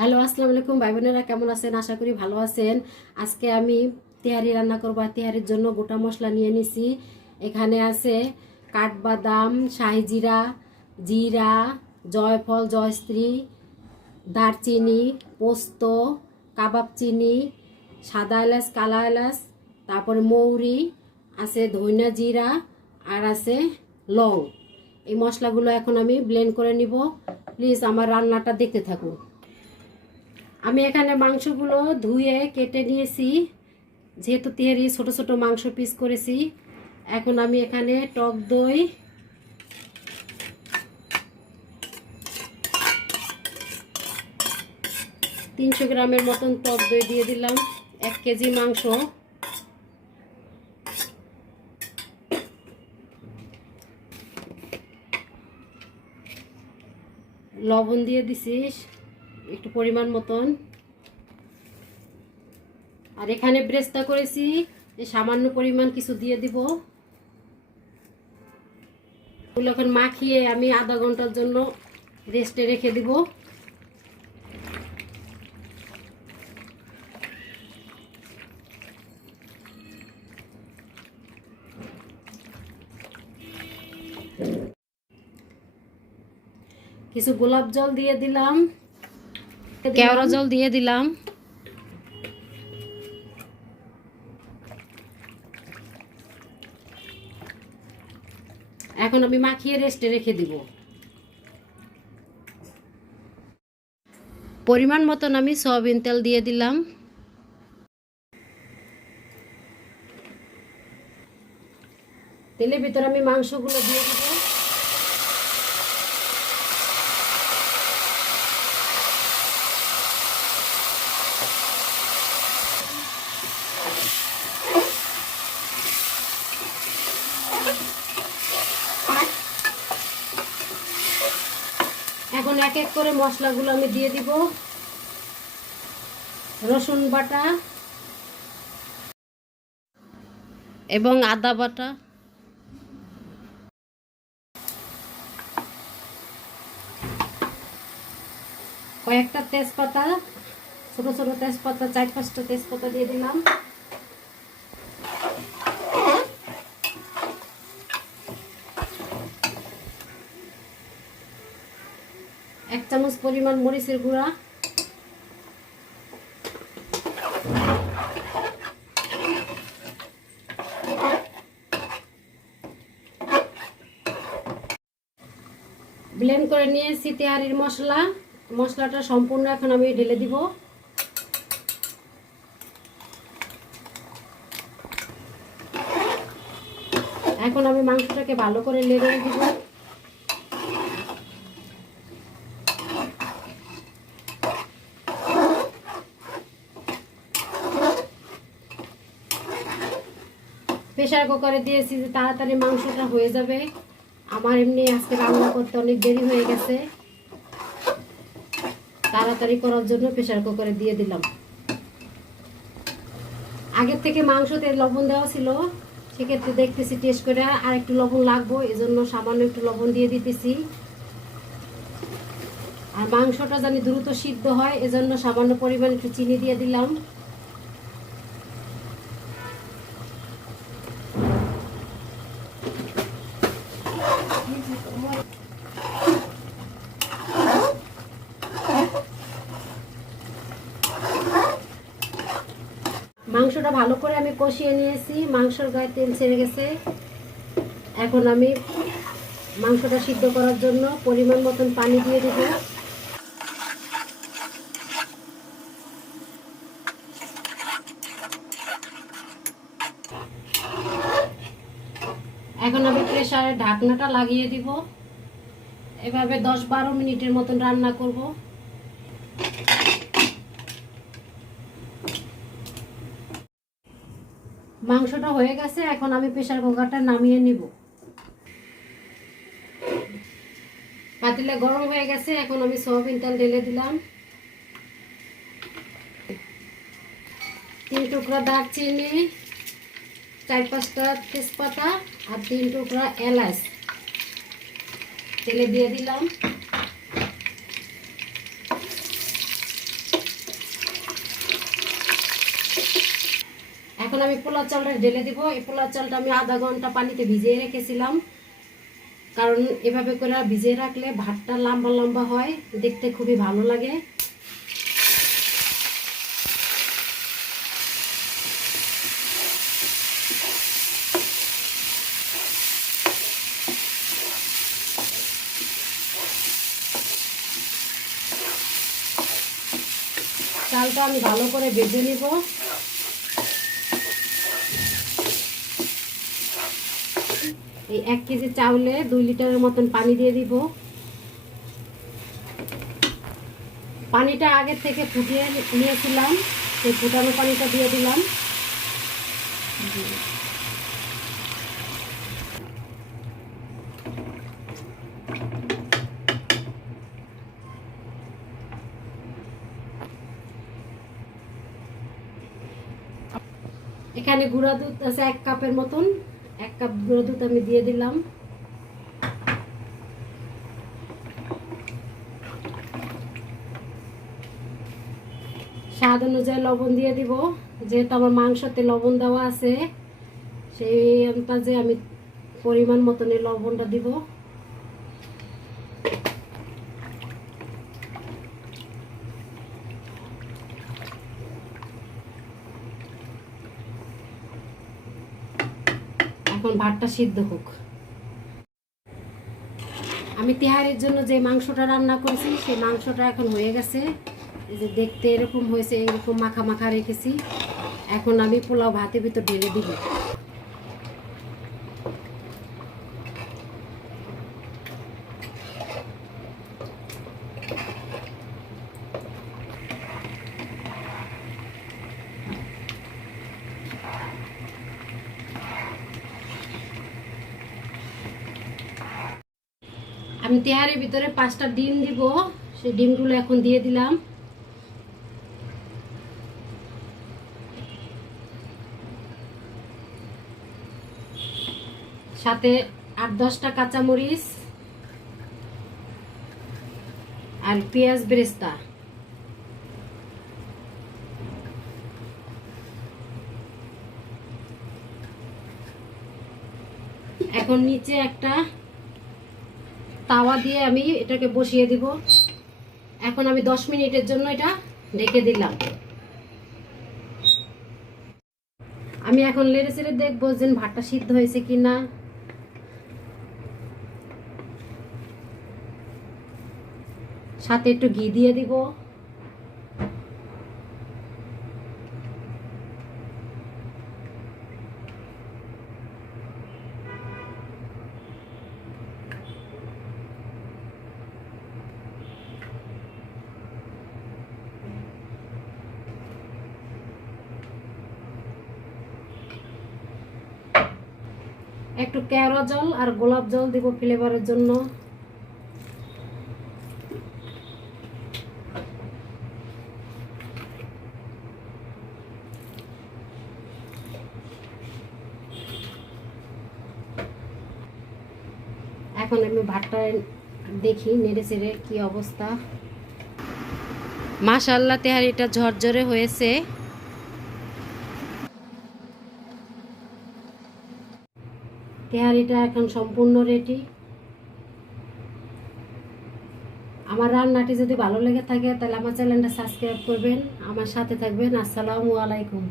Hello, আসসালামু আলাইকুম ভাই বোনেরা কেমন আছেন? আশা করি ভালো আছেন। আজকে আমি তেহারি রান্না করব। তেহারির জন্য গোটা মশলা নিয়ে নিছি। এখানে আছে কাঠবাদাম, শাহি জিরা জিরা, জয়ফল জয়স্ত্রী দারচিনি, পোস্ত, কাবাব চিনি, সাদা এলাচ, কালা এলাচ, তারপরে মৌরি, আছে ধইনা জিরা, আর আছে লং। এই মশলাগুলো এখন আমি ব্লেন্ড করে নিব। প্লিজ আমার রান্নাটা দেখতে থাকুন। আমি এখানে মাংসগুলো ধুয়ে কেটে নিয়েছি। যেহেতু তেহারি ছোট ছোট মাংস পিস করেছি, এখন আমি এখানে টক দই, তিনশো গ্রামের মতন টক দই দিয়ে দিলাম, এক কেজি মাংস। লবণ দিয়ে দিছিস একটু পরিমাণ মতন। আর এখানে ব্রেস্তা করেছি সামান্য পরিমাণ কিছু দিয়ে দিব। এখন মাখিয়ে আমি আধা ঘণ্টার জন্য রেস্টে রেখে দিব। কিছু গোলাপ জল দিয়ে দিলাম। কেওড়া জল দিয়ে দিলাম। এখন আমি মাখিয়ে রেস্টে রেখে দিব। পরিমাণ মতন আমি সয়াবিন তেল দিয়ে দিলাম। তেলের ভিতরে আমি মাংসগুলো দিয়ে দিব এখন এক এক করে মশলাগুলো আমি দিয়ে দিব। রসুন বাটা। এবং আদা বাটা। কয়েকটা তেজপাতা ছোট ছোট তেজপাতা চার পাঁচটা তেজপাতা দিয়ে দিলাম এক চামচ পরিমাণ মরিচের গুঁড়া। ব্লেন্ড করে নিয়েছি তেহারির মশলা মশলাটা সম্পূর্ণ এখন আমি ঢেলে দিব। এখন আমি মাংসটাকে ভালো করে লেগে দিব। প্রেশার কুকারে দিয়েছি যে তাড়াতাড়ি মাংসটা হয়ে যাবে। আমার এমনি আজকে রান্না করতে অনেক দেরি হয়ে গেছে। তাড়াতাড়ি করার জন্য প্রেশার কুকারে দিয়ে দিলাম। আগের থেকে মাংসতে লবণ দেওয়া ছিল, সেক্ষেত্রে দেখতেছি টেস্ট করে আর একটু লবণ লাগবো, এজন্য সামান্য একটু লবণ দিয়ে দিতেছি। আর মাংসটা জানি দ্রুত সিদ্ধ হয়, এজন্য সামান্য পরিমাণ একটু চিনি দিয়ে দিলাম। মাংসটা ভালো করে আমি কষিয়ে নিয়েছি। মাংসর গায়ে তেল ছেড়ে গেছে। এখন আমি মাংসটা সিদ্ধ করার জন্য পরিমাণ মতন পানি দিয়ে দেবো। এখন আমি প্রেশারে ঢাকনাটা লাগিয়ে দিব। এভাবে দশ বারো মিনিটের মতন রান্না করব। মাংসটা হয়ে গেছে, এখন আমি প্রেশার কুকারটা নামিয়ে নিব। পাতিলে গরম হয়ে গেছে, এখন আমি সয়াবিন তেল ঢেলে দিলাম। তিন টুকরা দারচিনি, চার পাঁচটা তেজপাতা আর তিন টুকরা এলাচ। তেলে দিয়ে দিলাম। এখন আমি পোলাও চালটা ঢেলে দিব। এই পোলাও চালটা আমি আধা ঘণ্টা পানিতে ভিজিয়ে রেখেছিলাম। কারণ এভাবে করে ভিজিয়ে রাখলে ভাতটা লম্বা লম্বা হয়, দেখতে খুবই ভালো লাগে। চালটা আমি ভালো করে ভেজে নিব। এই এক কেজি চাউলে দুই লিটারের মতন পানি দিয়ে দিব। পানিটা আগে থেকে ফুটিয়ে নিয়েছিলাম, সেই ফুটানো পানিটা দিয়ে দিলাম। এখানে গুঁড়া দুধ আছে এক কাপের মতন। এক কাপ গুঁড়ো দুধ আমি দিয়ে দিলাম। স্বাদ অনুযায়ী লবণ দিয়ে দিব। যেহেতু আমার মাংসতে লবণ দেওয়া আছে, সেই অনুপাতে আমি পরিমাণ মতন লবণটা দিব। এখন ভাতটা সিদ্ধ হোক। আমি তেহারির জন্য যে মাংসটা রান্না করেছি, সেই মাংসটা এখন হয়ে গেছে। যে দেখতে এরকম হয়েছে, এরকম মাখা মাখা রেখেছি। এখন আমি পোলাও ভাতের ভিতর ঢেলে দিব। আমি তেহারির ভিতরে পাঁচটা ডিম দিব। সেই ডিমগুলো এখন দিয়ে দিলাম। সাথে আট দশটা কাঁচামরিচ আর পেঁয়াজ বেরেস্তা। এখন নিচে একটা তাওয়া দিয়ে আমি এটাকে বসিয়ে দিব। এখন আমি দশ মিনিটের জন্য এটা ঢেকে দিলাম। আমি এখন লেড়ে চেড়ে দেখব যে ভাতটা সিদ্ধ হয়েছে কি না সাথে একটু ঘি দিয়ে দিব। একটু কেওড়া জল আর গোলাপ জল দিব ফ্লেভারের জন্য। এখন আমি ভাতটা দেখি, নেড়ে চেড়ে কি অবস্থা। মাশাল্লাহ তেহারিটা ঝরঝরে হয়েছে। তেহারিটা এখন সম্পূর্ণ রেডি আমার রান্নাটি যদি ভালো লেগে থাকে, তাহলে আমার চ্যানেলটা সাবস্ক্রাইব করবেন, আমার সাথে থাকবেন। আসসালামু আলাইকুম।